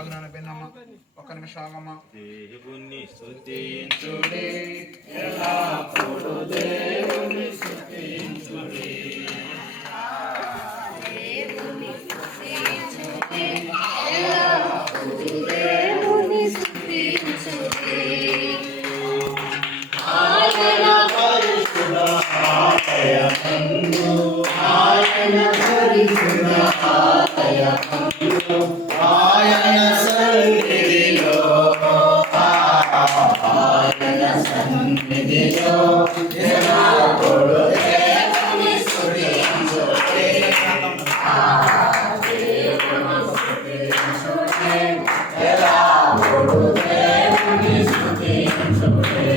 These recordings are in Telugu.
ఒక్క నిమిషం ఆగమ్మా. దేవుని స్తుతించుడి ఎల్లప్పుడూ దేవుని స్తుతించుడి దేవుని స్తుతించుడి ఎల్లప్పుడూ దేవుని స్తుతించుడి ఆయన పరిశుద్ధ ఆలయమందు ఆయన పరిశుద్ధ ఆలయమందు ఆయన సన్నిధిలో ఆయన సన్నిధిలో ఎల్లప్పుడూ దేవుని స్తుతించుడి దేవుని స్తుతించుడి ఎల్లప్పుడూ దేవుని స్తుతించుడి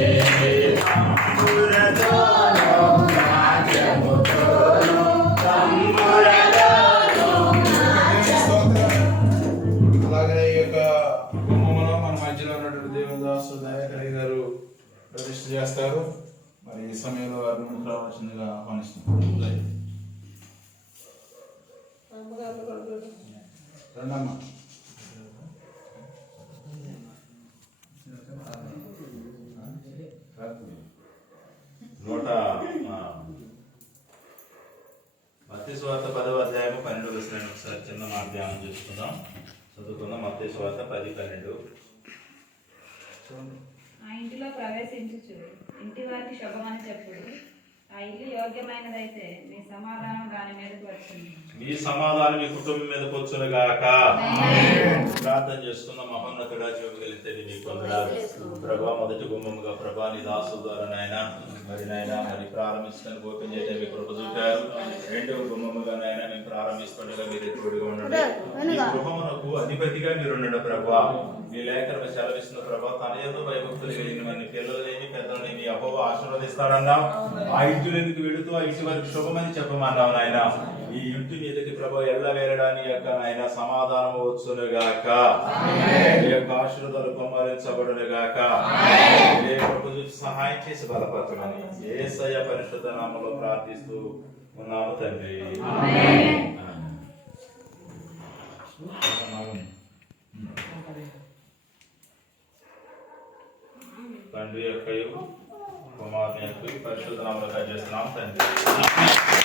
తంబురతోను నాట్యముతోను తంబురతోను అలాగే ఈ యొక్క కుటుంబంలో మన మధ్యలో ఉన్నటువంటి దేవదాసు దయాకరి గారు ప్రతిష్ఠ చేస్తారు. మరి ఈ సమయంలో వారి ముందుకు రావాల్సిందిగా ఆహ్వానిస్తున్నాం. రండమ్మా. మత్తయి సువార్త 10వ అధ్యాయము 12వ వచనాన్ని ఒకసారి చిన్న మాట ధ్యానం చేసుకుందాం. చదువుకుందాం. మత్తయి సువార్త 10:12. ఆ ఇంటిలో ప్రవేశించుచు ఇంటి వారికి శుభమని చెప్పుడు. ఆ ఇల్లు యోగ్యమైనదైతే మీ సమాధానం దాని మీదకి వచ్చింది. మీ సమాధానం మీ కుటుంబం మీదకి వచ్చునుగాక. ప్రార్థన చేసుకున్న మహోన్నతుడా జీవగలిగితే మీకు వందనాలు ప్రభా. మొదటి గుమ్మముగా ప్రభా నీ దాసు ద్వారా నాయన మరి ప్రారంభిస్తున్న ఓపెన్ చేయడం మీ కృప చూపారు. రెండవ గుమ్మముగా నాయన మేము ప్రారంభిస్తుండగా మీరు తోడుగా ఉండండి. ఈ గృహమునకు అధిపతిగా మీరు ఉండండి ప్రభా. మీ లేఖను సెలవిస్తున్న ప్రభా తన ఏదో భయభక్తులు కలిగిన వారిని పిల్లలేని పెద్దలని యెహోవా ఆశీర్వదిస్తారన్నావు. ఆ ఇంటిలోకి వెళుతూ ఆ ఇంటి వారికి శుభమని చెప్పమన్నావు నాయన. ఈ ఇంటి మీదకి ప్రభు ఎల్ల వేరడాని యొక్క ఆయన సమాధానం వచ్చునుగాక. ఈ యొక్క ఆశీర్వాదాలు కుమ్మరించబడునుగాక. ఏ ప్రభు సహాయం చేసి బలపరచమని యేసయ్య పరిశుద్ధ నామములో ప్రార్థిస్తూ ఉన్నాము తండ్రి. తండ్రి యొక్క కుమారుని యొక్క పరిశుద్ధ నామములో చేస్తున్నాం తండ్రి.